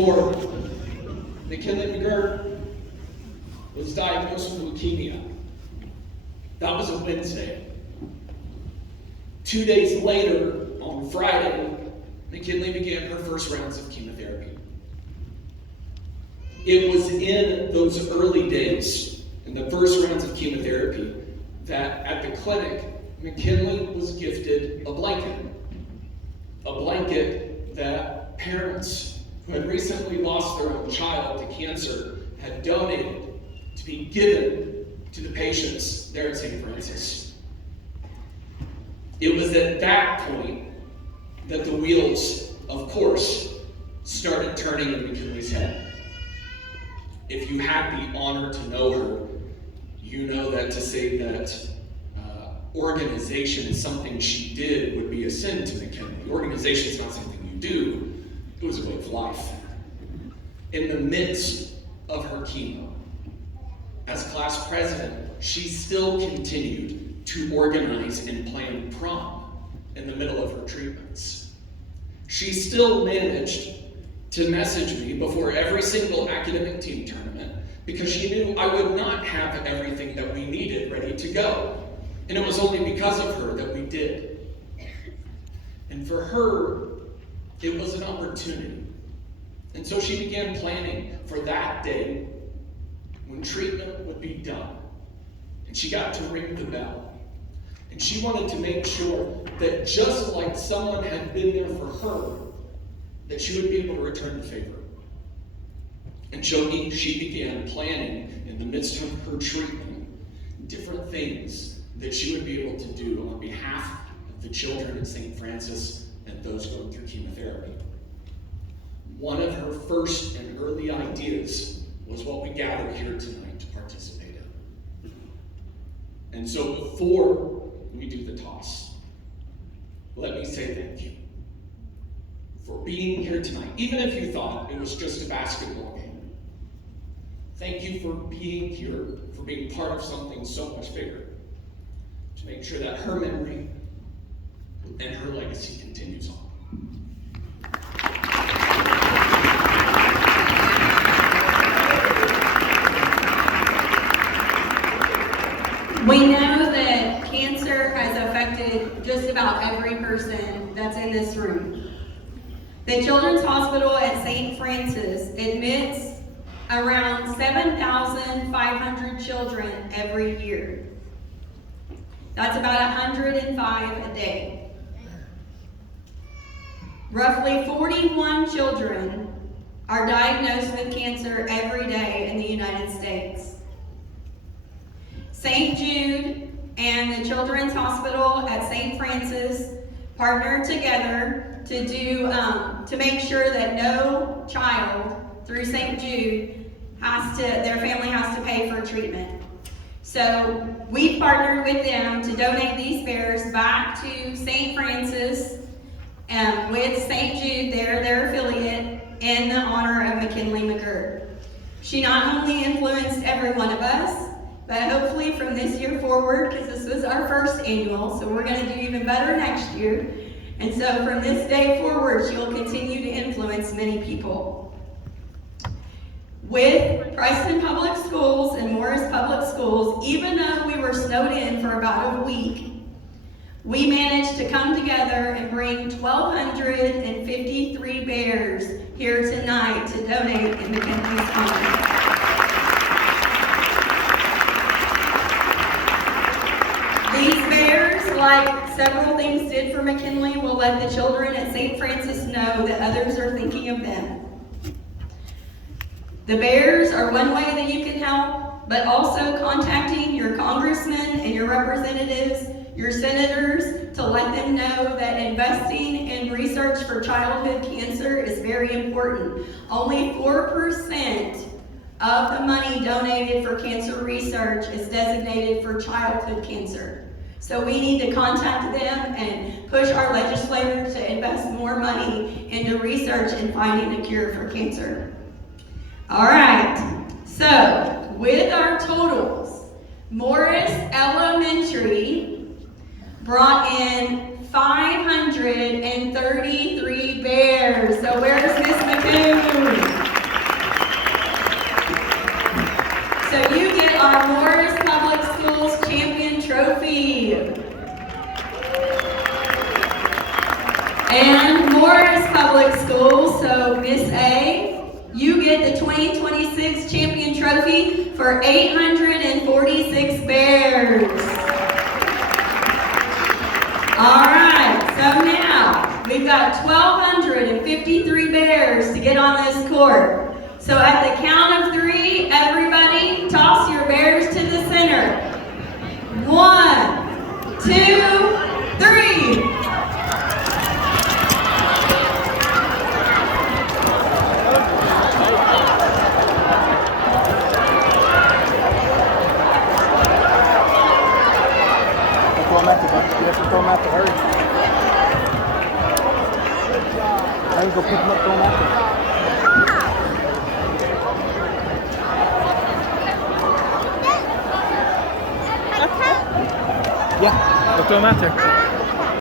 1994, McKinley McGirt was diagnosed with leukemia. That was a Wednesday. 2 days later, on Friday, McKinley began her first rounds of chemotherapy. It was in those early days, in the first rounds of chemotherapy, that at the clinic, McKinley was gifted a blanket that parents who had recently lost their own child to cancer had donated to be given to the patients there at St. Francis. It was at that point that the wheels, of course, started turning in McKinley's head. If you had the honor to know her, you know that to say that organization is something she did would be a sin to McKinley. Organization is not something you do, it was a way of life. In the midst of her chemo, as class president, she still continued to organize and plan prom in the middle of her treatments. She still managed to message me before every single academic team tournament because she knew I would not have everything that we needed ready to go. And it was only because of her that we did. And for her, it was an opportunity. And so she began planning for that day when treatment would be done. And she got to ring the bell. And she wanted to make sure that just like someone had been there for her, that she would be able to return the favor. And she began planning in the midst of her treatment different things that she would be able to do on behalf of the children at St. Francis and those going through chemotherapy. One of her first and early ideas was what we gathered here tonight to participate in. And so before we do the toss, let me say thank you for being here tonight, even if you thought it was just a basketball game. Thank you for being here, for being part of something so much bigger, to make sure that her memory and her legacy continues on. We know that cancer has affected just about every person that's in this room. The Children's Hospital at St. Francis admits around 7,500 children every year. That's about 105 a day. Roughly 41 children are diagnosed with cancer every day in the United States. St. Jude and the Children's Hospital at St. Francis partner together to make sure that no child through St. Jude their family has to pay for treatment. So we partnered with them to donate these bears back to St. Francis with St. Jude, their affiliate, in the honor of McKinley McGirt. She not only influenced every one of us, but hopefully from this year forward, because this was our first annual, so we're going to do even better next year. And so from this day forward, she'll continue to influence many people. With Preston Public Schools and Morris Public Schools, even though we were snowed in for about a week, we managed to come together and bring 1,253 bears here tonight to donate in McKinley's honor. These bears, like several things did for McKinley, will let the children at St. Francis know that others are thinking of them. The bears are one way that you can help, but also contacting your congressmen and your representatives, your senators, to let them know that investing in research for childhood cancer is very important. Only 4% of the money donated for cancer research is designated for childhood cancer. So we need to contact them and push our legislators to invest more money into research and finding a cure for cancer. All right, so with our totals, Morris Elementary brought in 533 bears. So where's Miss McCoon? Miss A, you get the 2026 champion trophy for 846 bears. All right, so now we've got 1,253 bears to get on this court. So at the count of 3, everybody toss your bears to the center. 1, 2, 3. You have to throw them out to hurry. I can go pick them up, throw them out there. Okay. Yeah, go throw them out there.